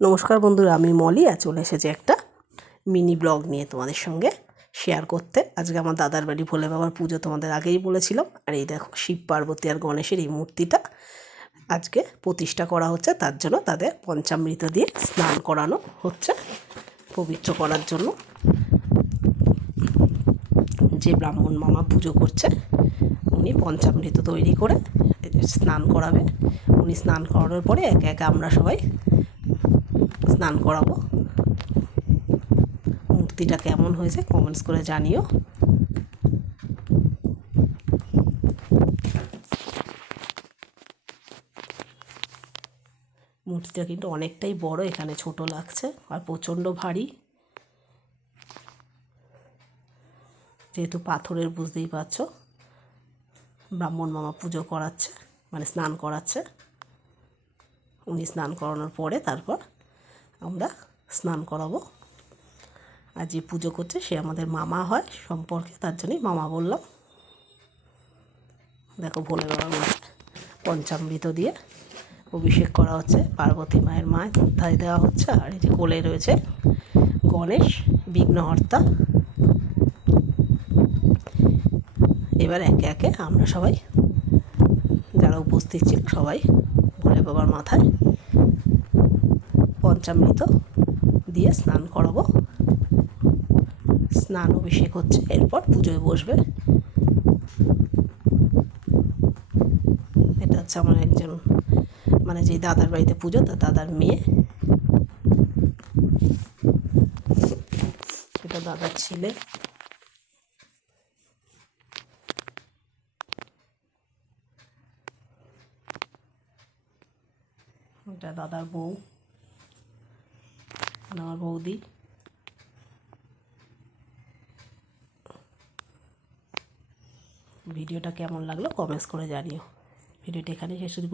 নমস্কার বন্ধুরা, আমি মলি আর চলে এসেছি একটা মিনি ব্লগ নিয়ে তোমাদের সঙ্গে শেয়ার করতে। আজকে আমার দাদার বাড়ি ভোলে বাবার পুজো, তোমাদের আগেই বলেছিলাম। আর এই দেখো শিব পার্বতী আর গণেশের এই মূর্তিটা আজকে প্রতিষ্ঠা করা হচ্ছে, তার জন্য তাদের পঞ্চামৃত দিয়ে স্নান করানো হচ্ছে পবিত্র করার জন্য। যে ব্রাহ্মণ মামা পুজো করছে উনি পঞ্চামৃত তৈরি করে স্নান করাবে। উনি স্নান করানোর পরে একে একে আমরা সবাই স্নান করাবো। মূর্তিটা কেমন হয়েছে কমেন্টস করে জানিও। মূর্তিটা কিন্তু অনেকটাই বড়, এখানে ছোট লাগছে আর প্রচণ্ড ভারী, যেহেতু পাথরের বুঝতেই পারছো। ব্রাহ্মণ মামা পুজো করাচ্ছে, মানে স্নান করাচ্ছে। উনি স্নান করানোর পরে তারপর আমরা স্নান করাবো। আর যে পুজো করছে সে আমাদের মামা হয় সম্পর্কে, তার জন্যই মামা বললাম। দেখো ভোলে বাবার মায়ের পঞ্চামৃত দিয়ে অভিষেক করা হচ্ছে, পার্বতী মায়ের মাথায় দেওয়া হচ্ছে। আর এই যে কোলে রয়েছে গণেশ বিঘ্নহর্তা। এবার একে একে আমরা সবাই যারা উপস্থিত ছিল সবাই ভোলে বাবার মাথায় পঞ্চামৃত দিয়ে স্নান করাবো। স্নান অভিষেক হচ্ছে, এরপর পুজোয় বসবে। এটা হচ্ছে আমার একজন, মানে যে দাদার বাড়িতে পুজো, তার দাদার মেয়ে। এটা দাদার ছেলে। এটা দাদার বউ, আমার বৌদি। ভিডিওটা কেমন লাগলো কমেন্টস করে জানিও। ভিডিওটা এখানেই শেষ করি।